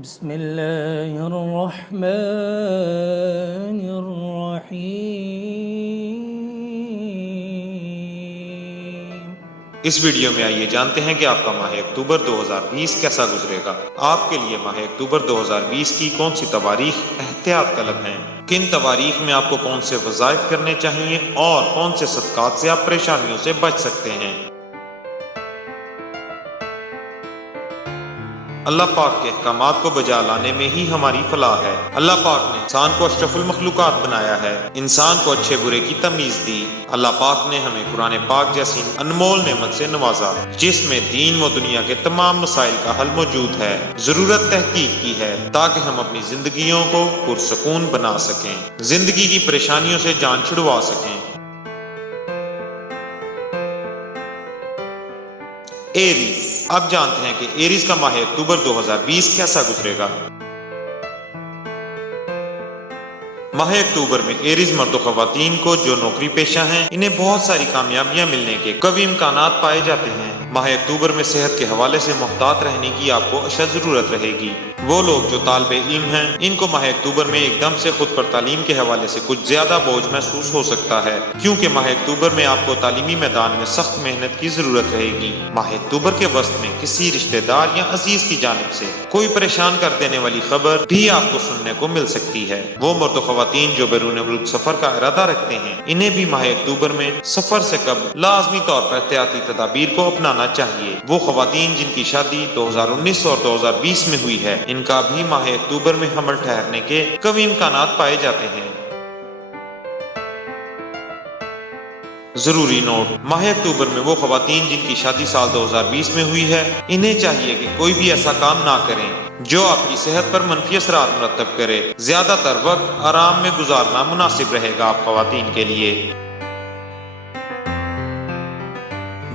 بسم اللہ الرحمن الرحیم۔ اس ویڈیو میں آئیے جانتے ہیں کہ آپ کا ماہ اکتوبر 2020 کیسا گزرے گا۔ آپ کے لیے ماہ اکتوبر 2020 کی کون سی تواریخ احتیاط طلب ہیں، کن تواریخ میں آپ کو کون سے وظائف کرنے چاہیے اور کون سے صدقات سے آپ پریشانیوں سے بچ سکتے ہیں۔ اللہ پاک کے احکامات کو بجا لانے میں ہی ہماری فلاح ہے۔ اللہ پاک نے انسان کو اشرف المخلوقات بنایا ہے، انسان کو اچھے برے کی تمیز دی۔ اللہ پاک نے ہمیں قرآن پاک جیسی انمول نعمت سے نوازا جس میں دین و دنیا کے تمام مسائل کا حل موجود ہے۔ ضرورت تحقیق کی ہے تاکہ ہم اپنی زندگیوں کو پرسکون بنا سکیں، زندگی کی پریشانیوں سے جان چھڑوا سکیں۔ ایریز، اب جانتے ہیں کہ ایریز کا ماہ اکتوبر 2020 کیسا گزرے گا۔ ماہ اکتوبر میں ایریز مرد و خواتین کو جو نوکری پیشہ ہیں انہیں بہت ساری کامیابیاں ملنے کے قوی امکانات پائے جاتے ہیں۔ ماہ اکتوبر میں صحت کے حوالے سے محتاط رہنے کی آپ کو اشد ضرورت رہے گی۔ وہ لوگ جو طالب علم ہیں ان کو ماہ اکتوبر میں ایک دم سے خود پر تعلیم کے حوالے سے کچھ زیادہ بوجھ محسوس ہو سکتا ہے، کیونکہ ماہ اکتوبر میں آپ کو تعلیمی میدان میں سخت محنت کی ضرورت رہے گی۔ ماہ اکتوبر کے وسط میں کسی رشتہ دار یا عزیز کی جانب سے کوئی پریشان کر دینے والی خبر بھی آپ کو سننے کو مل سکتی ہے۔ وہ مرد و خواتین جو بیرون ملک سفر کا ارادہ رکھتے ہیں انہیں بھی ماہ اکتوبر میں سفر سے قبل لازمی طور پر احتیاطی تدابیر کو اپنانا چاہیے۔ وہ خواتین جن کی شادی 2019 اور 2020 میں ہوئی ہے ان کا بھی ماہ اکتوبر میں حمل ٹھہرنے کے قوی امکانات پائے جاتے ہیں۔ ضروری نوٹ: ماہ اکتوبر میں وہ خواتین جن کی شادی سال 2020 میں ہوئی ہے انہیں چاہیے کہ کوئی بھی ایسا کام نہ کریں جو آپ کی صحت پر منفی اثرات مرتب کرے۔ زیادہ تر وقت آرام میں گزارنا مناسب رہے گا آپ خواتین کے لیے۔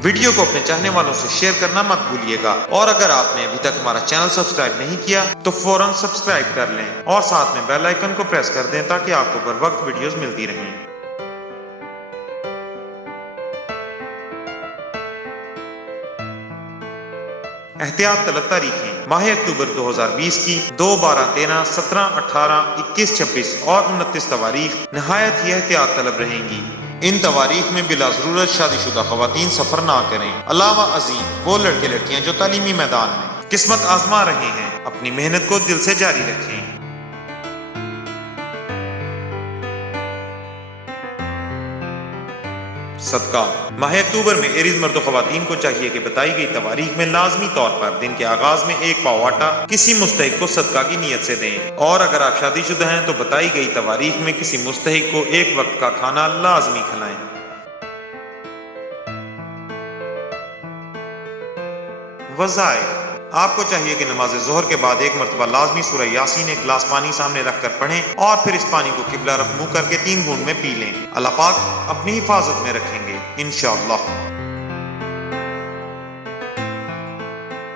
ویڈیو کو اپنے چاہنے والوں سے شیئر کرنا مت بھولیے گا، اور اگر آپ نے ابھی تک ہمارا چینل سبسکرائب نہیں کیا تو فوراً سبسکرائب کر لیں اور ساتھ میں بیل آئیکن کو پریس کر دیں تاکہ آپ کو بر وقت ویڈیوز ملتی رہیں۔ احتیاط طلب تاریخیں: ماہ اکتوبر 2020 کی 2، 12، 13، 17، 18، 21، 26 اور 29 تواریخ نہایت ہی احتیاط طلب رہیں گی۔ ان تواریخ میں بلا ضرورت شادی شدہ خواتین سفر نہ کریں۔ علاوہ ازیں وہ لڑکے لڑکیاں جو تعلیمی میدان میں قسمت آزما رہے ہیں اپنی محنت کو دل سے جاری رکھیں۔ صدقہ: ماہ اکتوبر میں ایریز مرد و خواتین کو چاہیے کہ بتائی گئی تواریخ میں لازمی طور پر دن کے آغاز میں 1 پاؤ آٹا کسی مستحق کو صدقہ کی نیت سے دیں، اور اگر آپ شادی شدہ ہیں تو بتائی گئی تواریخ میں کسی مستحق کو 1 وقت کا کھانا لازمی کھلائیں۔ وظائف: آپ کو چاہیے کہ نماز ظہر کے بعد 1 مرتبہ لازمی سورہ یاسین 1 گلاس پانی سامنے رکھ کر پڑھیں اور پھر اس پانی کو قبلہ رخ منہ کر کے 3 گھونٹ میں پی لیں۔ اللہ پاک اپنی حفاظت میں رکھیں گے انشاءاللہ۔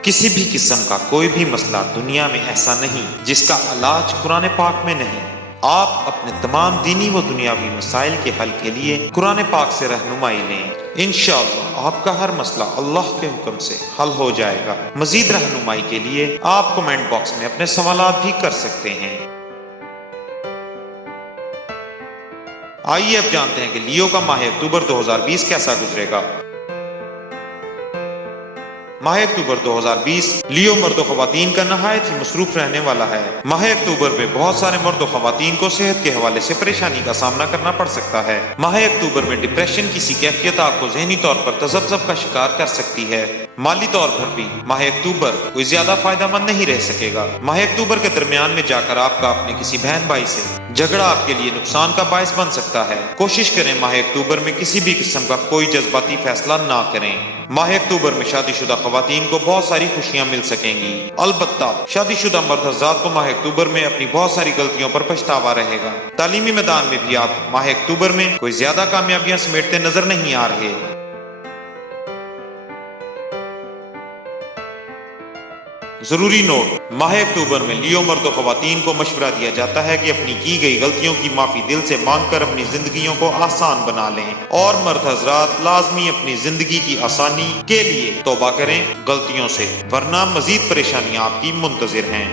کسی بھی قسم کا کوئی بھی مسئلہ دنیا میں ایسا نہیں جس کا علاج قرآن پاک میں نہیں۔ آپ اپنے تمام دینی و دنیاوی مسائل کے حل کے لیے قرآن پاک سے رہنمائی لیں، انشاءاللہ آپ کا ہر مسئلہ اللہ کے حکم سے حل ہو جائے گا۔ مزید رہنمائی کے لیے آپ کمنٹ باکس میں اپنے سوالات بھی کر سکتے ہیں۔ آئیے اب جانتے ہیں کہ لیو کا ماہ اکتوبر 2020 کیسا گزرے گا۔ ماہ اکتوبر 2020 لیو مرد و خواتین کا نہایت ہی مصروف رہنے والا ہے۔ ماہ اکتوبر میں بہت سارے مرد و خواتین کو صحت کے حوالے سے پریشانی کا سامنا کرنا پڑ سکتا ہے۔ ماہ اکتوبر میں ڈپریشن کسی کیفیت آپ کو ذہنی طور پر تذبذب کا شکار کر سکتی ہے۔ مالی طور پر بھی ماہ اکتوبر کوئی زیادہ فائدہ مند نہیں رہ سکے گا۔ ماہ اکتوبر کے درمیان میں جا کر آپ کا اپنے کسی بہن بھائی سے جھگڑا آپ کے لیے نقصان کا باعث بن سکتا ہے۔ کوشش کریں ماہ اکتوبر میں کسی بھی قسم کا کوئی جذباتی فیصلہ نہ کریں۔ ماہ اکتوبر میں شادی شدہ خواتین کو بہت ساری خوشیاں مل سکیں گی، البتہ شادی شدہ مرد حضرات کو ماہ اکتوبر میں اپنی بہت ساری غلطیوں پر پچھتاوا رہے گا۔ تعلیمی میدان میں بھی آپ ماہ اکتوبر میں کوئی زیادہ کامیابیاں سمیٹتے نظر نہیں آ رہے۔ ضروری نوٹ: ماہ اکتوبر میں لیو مرد و خواتین کو مشورہ دیا جاتا ہے کہ اپنی کی گئی غلطیوں کی معافی دل سے مانگ کر اپنی زندگیوں کو آسان بنا لیں، اور مرد حضرات لازمی اپنی زندگی کی آسانی کے لیے توبہ کریں غلطیوں سے، ورنہ مزید پریشانیاں آپ کی منتظر ہیں۔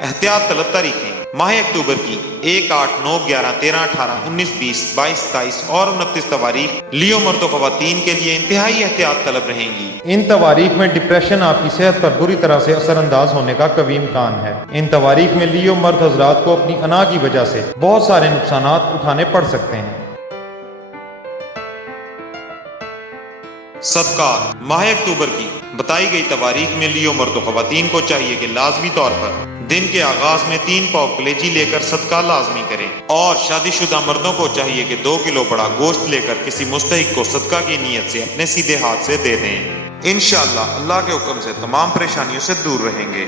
احتیاط طلب تاریخیں: ماہ اکتوبر کی 1، 8، 9، 11، 13، 18، 19، 20، 22، 27 اور 29 تواریخ لیو مرد و خواتین کے لیے انتہائی احتیاط طلب رہیں گی۔ ان تواریخ میں ڈپریشن آپ کی صحت پر بری طرح سے اثر انداز ہونے کا قوی امکان ہے۔ ان تواریخ میں لیو مرد حضرات کو اپنی انا کی وجہ سے بہت سارے نقصانات اٹھانے پڑ سکتے ہیں۔ صدقات: ماہ اکتوبر کی بتائی گئی تواریخ میں لیو مرد و خواتین کو چاہیے کہ لازمی طور پر دن کے آغاز میں 3 پاؤ کلیجی لے کر صدقہ لازمی کریں، اور شادی شدہ مردوں کو چاہیے کہ 2 کلو بڑا گوشت لے کر کسی مستحق کو صدقہ کی نیت سے اپنے سیدھے ہاتھ سے دے دیں۔ انشاءاللہ اللہ کے حکم سے تمام پریشانیوں سے دور رہیں گے۔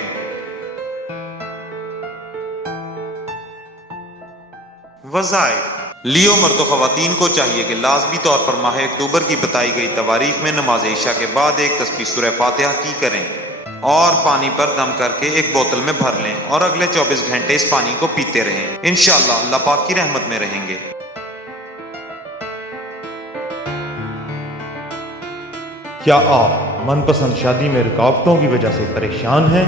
وظائف: لیو مرد و خواتین کو چاہیے کہ لازمی طور پر ماہ اکتوبر کی بتائی گئی تواریخ میں نماز عشاء کے بعد ایک تسبیح سورہ فاتحہ کی کریں اور پانی پر دم کر کے ایک بوتل میں بھر لیں اور اگلے 24 گھنٹے اس پانی کو پیتے رہیں۔ انشاءاللہ اللہ پاک کی رحمت میں رہیں گے۔ کیا آپ من پسند شادی میں رکاوٹوں کی وجہ سے پریشان ہیں؟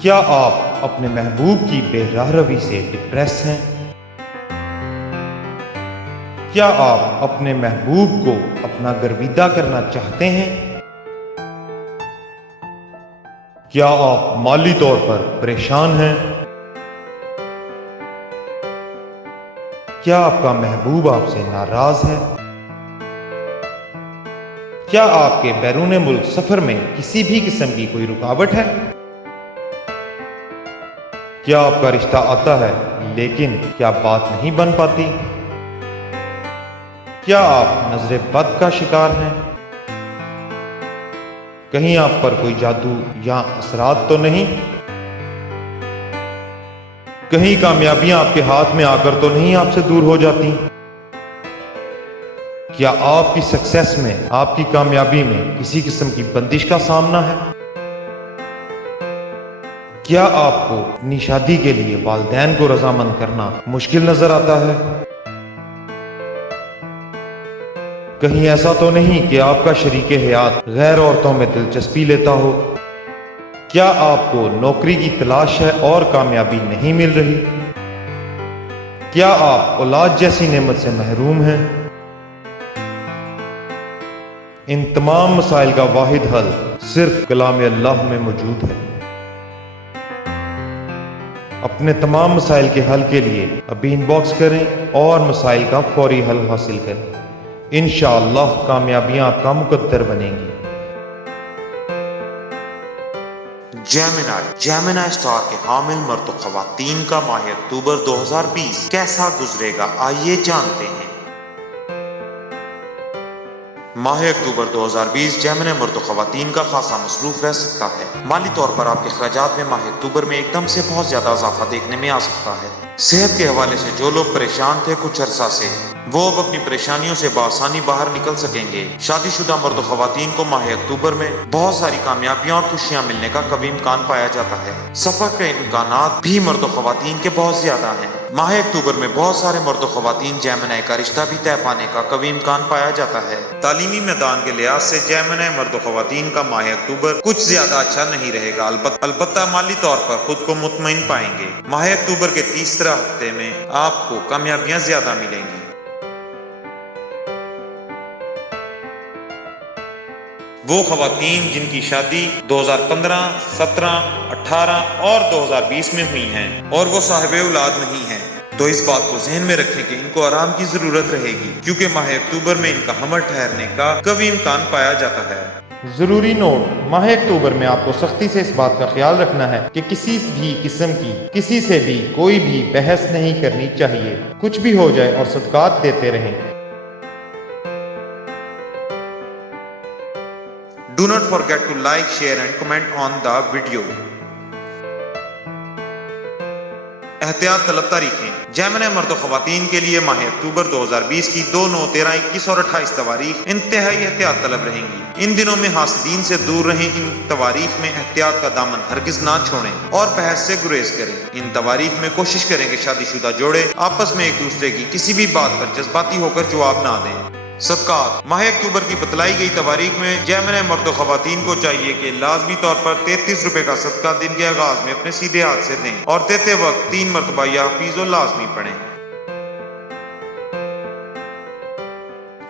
کیا آپ اپنے محبوب کی بے راہ روی سے ڈپریس ہیں؟ کیا آپ اپنے محبوب کو اپنا گرویدہ کرنا چاہتے ہیں؟ کیا آپ مالی طور پر پریشان ہیں؟ کیا آپ کا محبوب آپ سے ناراض ہے؟ کیا آپ کے بیرون ملک سفر میں کسی بھی قسم کی کوئی رکاوٹ ہے؟ کیا آپ کا رشتہ آتا ہے لیکن کیا بات نہیں بن پاتی؟ کیا آپ نظر بد کا شکار ہیں؟ کہیں آپ پر کوئی جادو یا اثرات تو نہیں؟ کہیں کامیابیاں آپ کے ہاتھ میں آ کر تو نہیں آپ سے دور ہو جاتی؟ کیا آپ کی سکسیس میں، آپ کی کامیابی میں کسی قسم کی بندش کا سامنا ہے؟ کیا آپ کو اپنی شادی کے لیے والدین کو رضامند کرنا مشکل نظر آتا ہے؟ کہیں ایسا تو نہیں کہ آپ کا شریک حیات غیر عورتوں میں دلچسپی لیتا ہو؟ کیا آپ کو نوکری کی تلاش ہے اور کامیابی نہیں مل رہی؟ کیا آپ اولاد جیسی نعمت سے محروم ہیں؟ ان تمام مسائل کا واحد حل صرف کلام اللہ میں موجود ہے۔ اپنے تمام مسائل کے حل کے لیے ابھی ان باکس کریں اور مسائل کا فوری حل حاصل کریں۔ انشاءاللہ کامیابیاں آپ کا مقدر بنیں گی۔ جیمنائی اسٹار کے حامل مرد و خواتین کا ماہ اکتوبر 2020 کیسا گزرے گا، آئیے جانتے ہیں۔ ماہ اکتوبر 2020 جیمنائی مرد و خواتین کا خاصا مصروف رہ سکتا ہے۔ مالی طور پر آپ کے اخراجات میں ماہ اکتوبر میں ایک دم سے بہت زیادہ اضافہ دیکھنے میں آ سکتا ہے۔ صحت کے حوالے سے جو لوگ پریشان تھے کچھ عرصہ سے، وہ اب اپنی پریشانیوں سے بآسانی باہر نکل سکیں گے۔ شادی شدہ مرد و خواتین کو ماہ اکتوبر میں بہت ساری کامیابیاں اور خوشیاں ملنے کا قوی امکان پایا جاتا ہے۔ سفر کے امکانات بھی مرد و خواتین کے بہت زیادہ ہیں۔ ماہ اکتوبر میں بہت سارے مرد و خواتین جیمنائی کا رشتہ بھی طے پانے کا قوی امکان پایا جاتا ہے۔ تعلیمی میدان کے لحاظ سے جیمنائی مرد و خواتین کا ماہ اکتوبر کچھ زیادہ اچھا نہیں رہے گا، البتہ مالی طور پر خود کو مطمئن پائیں گے۔ ماہ اکتوبر کے تیسرے ہفتے میں آپ کو کامیابیاں زیادہ ملیں گی۔ وہ خواتین جن کی شادی 2015، 17، 18 اور 2020 میں ہوئی ہیں اور وہ صاحب اولاد نہیں ہیں، تو اس بات کو ذہن میں رکھیں کہ ان کو آرام کی ضرورت رہے گی، کیونکہ ماہ اکتوبر میں ان کا حمل ٹھہرنے کا قوی امکان پایا جاتا ہے۔ ضروری نوٹ: ماہ اکتوبر میں آپ کو سختی سے اس بات کا خیال رکھنا ہے کہ کسی بھی قسم کی کسی سے بھی کوئی بھی بحث نہیں کرنی چاہیے، کچھ بھی ہو جائے، اور صدقات دیتے رہیں۔ Do not forget to like, share and comment on the video. احتیاط طلب تاریخیں: جیمنائی مرد و خواتین کے لیے ماہ اکتوبر 2020 کی 2، 9، 13، 21 اور 28 تواریخ انتہائی احتیاط طلب رہیں گی۔ ان دنوں میں حاسدین سے دور رہیں۔ ان تواریخ میں احتیاط کا دامن ہرگز نہ چھوڑیں اور بحث سے گریز کریں۔ ان تواریخ میں کوشش کریں کہ شادی شدہ جوڑے آپس میں ایک دوسرے کی کسی بھی بات پر جذباتی ہو کر جواب نہ دیں۔ صدقات ماہ اکتوبر کی بتلائی گئی تواریخ میں جیمن مرد و خواتین کو چاہیے کہ لازمی طور پر 33 روپے کا صدقہ دن کے آغاز میں اپنے سیدھے ہاتھ سے دیں اور دیتے وقت 3 مرتبہ یا حفیظ و لازمی پڑھیں۔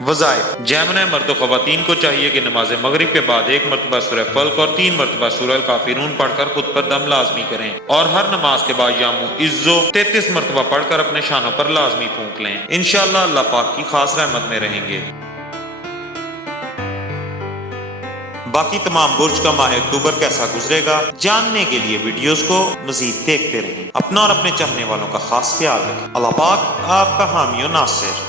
وظائف جیمن مرد و خواتین کو چاہیے کہ نماز مغرب کے بعد 1 مرتبہ سورہ فلق اور 3 مرتبہ سورہ الکافرون پڑھ کر خود پر دم لازمی کریں اور ہر نماز کے بعد یامو عزو 33 مرتبہ پڑھ کر اپنے شانوں پر لازمی پھونک لیں۔ انشاءاللہ اللہ پاک کی خاص رحمت میں رہیں گے۔ باقی تمام برج کا ماہ اکتوبر کیسا گزرے گا جاننے کے لیے ویڈیوز کو مزید دیکھتے رہیں۔ اپنا اور اپنے چاہنے والوں کا خاص خیال رکھیں۔ اللہ پاک آپ کا حامی و ناصر۔